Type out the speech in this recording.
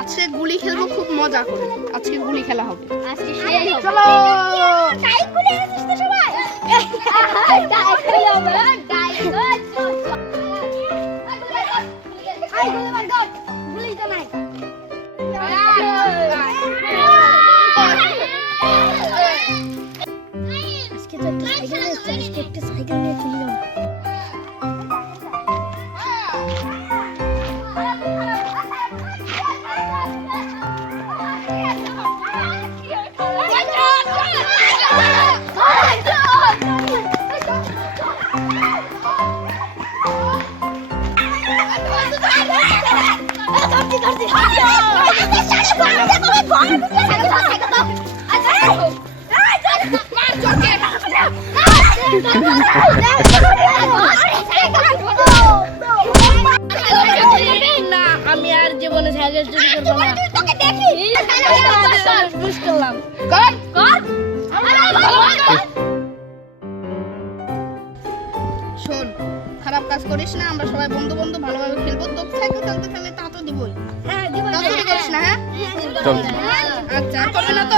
আজকে গুলি খেলবো খুব মজা করে। আজকে গুলি খেলা হবে। চলো সাইকেল নিয়ে চলে যাবো। আমি আর জীবনে সাইকেল চুরি করবো না। শোন, খারাপ কাজ করিস না। আমরা সবাই বন্ধু বন্ধু ভালোভাবে খেলবো। তো সাইকেল চালাতে চাইলে তা তো দিবই। চুরি করিস না, হ্যাঁ? আচ্ছা, করবে না তো?